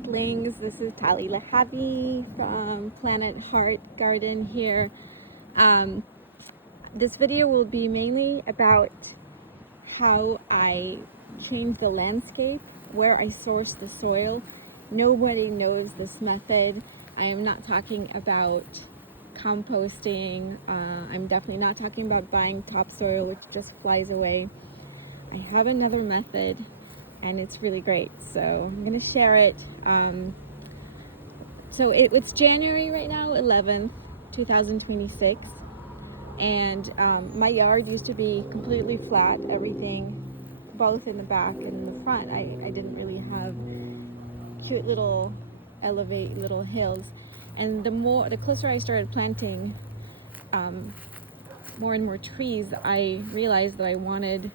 Earthlings. This is Tali Lahavi from Planet Heart Garden here. This video will be mainly about how I change the landscape, where I source the soil. Nobody knows this method. I am not talking about composting. I'm definitely not talking about buying topsoil, which just flies away. I have another method, and it's really great, so I'm gonna share it. It's January right now, 11th, 2026, and my yard used to be completely flat, everything, both in the back and in the front. I didn't really have cute little little hills, and the closer I started planting more and more trees, I realized that I wanted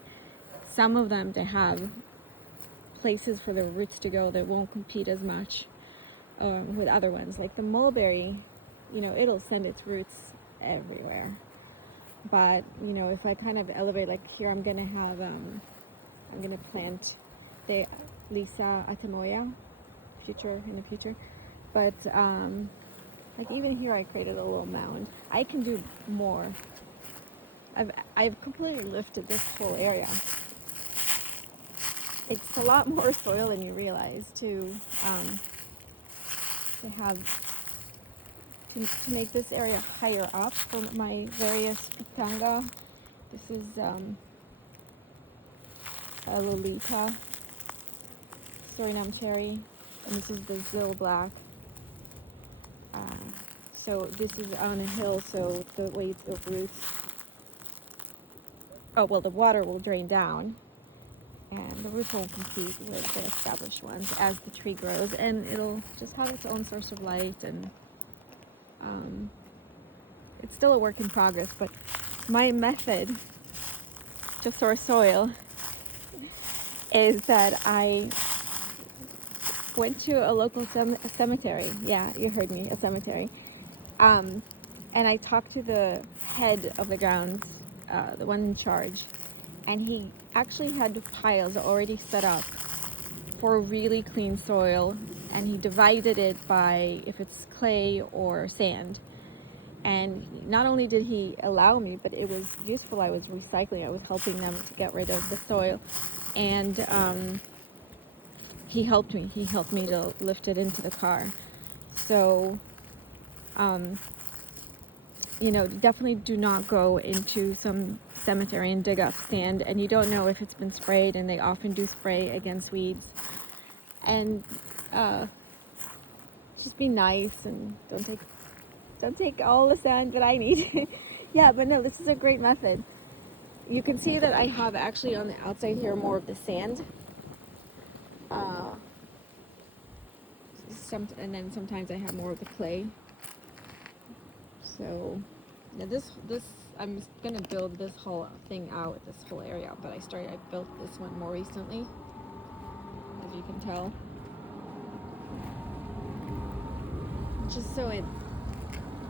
some of them to have places for their roots to go that won't compete as much with other ones. Like the mulberry, it'll send its roots everywhere. But, if I kind of elevate, like here I'm going to plant the Lisa Atamoya in the future. But, like even here I created a little mound. I can do more. I've completely lifted this whole area. It's a lot more soil than you realize to make this area higher up for my various pitanga. This is a Lolita Suriname cherry, and this is Brazil black. So this is on a hill, so the way the roots, the water will drain down, and the roots won't compete with the established ones as the tree grows, and it'll just have its own source of light. And it's still a work in progress, but my method to source soil is that I went to a local cemetery. Yeah, you heard me, a cemetery. And I talked to the head of the grounds, the one in charge, and he actually had piles already set up for really clean soil, and he divided it by if it's clay or sand. And not only did he allow me, but it was useful. I was recycling. I was helping them to get rid of the soil, and he helped me. He helped me to lift it into the car. So, definitely do not go into some cemetery and dig up sand, and you don't know if it's been sprayed, and they often do spray against weeds. And just be nice and don't take all the sand that I need. Yeah, but no, this is a great method. You can see that I have actually on the outside here more of the sand. And then sometimes I have more of the clay. So now this I'm gonna build this whole thing out, this whole area, but I built this one more recently, as you can tell, just so it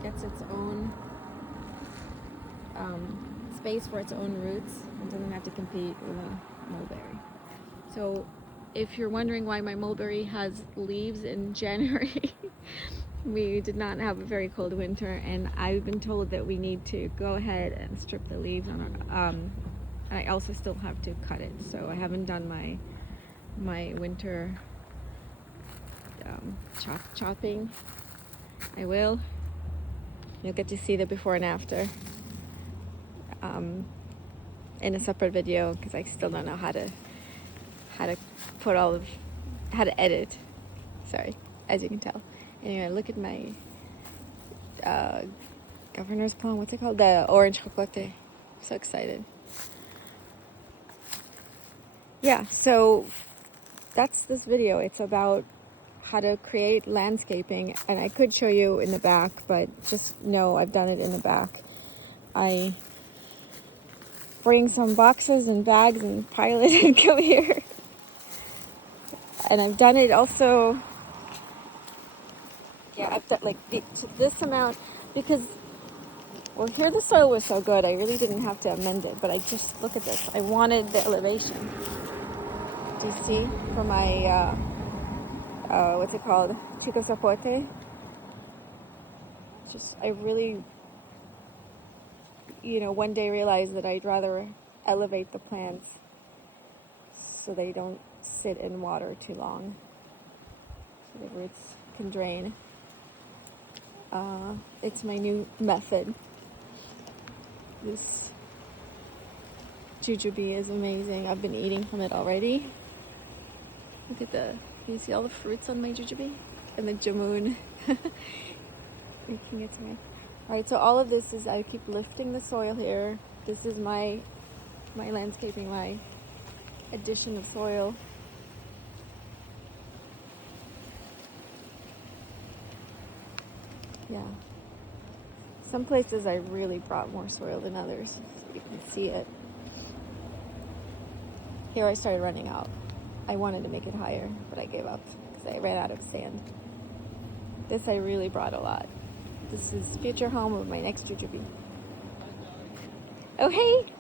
gets its own space for its own roots and doesn't have to compete with a mulberry. So if you're wondering why my mulberry has leaves in January, we did not have a very cold winter, and I've been told that we need to go ahead and strip the leaves on our, and I also still have to cut it, so I haven't done my winter chopping. I will. You'll get to see the before and after in a separate video, because I still don't know how to edit. Sorry, as you can tell. Anyway, look at my governor's plum. What's it called? The orange chocolate. I'm so excited. Yeah, so that's this video. It's about how to create landscaping, and I could show you in the back, but just know I've done it in the back. I bring some boxes and bags and pile it and come here. And I've done it also. Yeah, I've done to this amount because, here the soil was so good, I really didn't have to amend it, but I just, look at this. I wanted the elevation. Do you see? For my what's it called? Chico Zapote. Just, I really, one day realized that I'd rather elevate the plants so they don't sit in water too long, so the roots can drain. It's my new method. This jujube is amazing. I've been eating from it already. Look at can you see all the fruits on my jujube? And the jamun making its way. Alright, so all of this is, I keep lifting the soil here. This is my landscaping, my addition of soil. Yeah. Some places I really brought more soil than others. So you can see it. Here I started running out. I wanted to make it higher, but I gave up because I ran out of sand. This I really brought a lot. This is the future home of my next jujube. Oh hey!